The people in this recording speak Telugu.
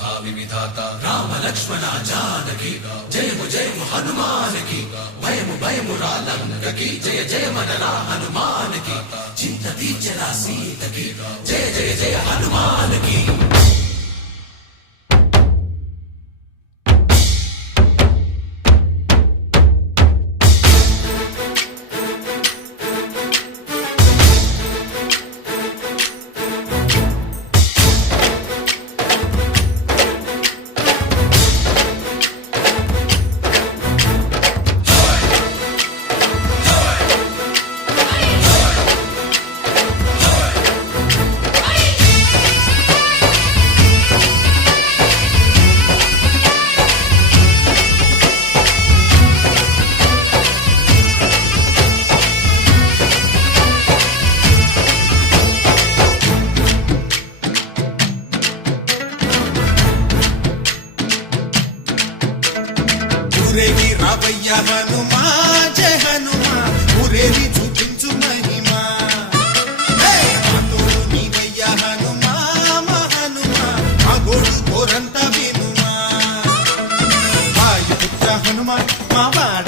भावि विधाता राम लक्ष्मण जानकी जय हनुमान की भयमु रालंक की जय मनरा हनुमान की चिंत दीचरा सीत की जय हनुमान की। ఊరేగి రావయ్య హనుమా జయ హనుమా ఊరేగి చూపించు మహిమా తోడు నీవయ్య హనుమా మా హనుమా మా గోడు కోరంత వినుమా వాయుపుత్ర హనుమా మా వాడ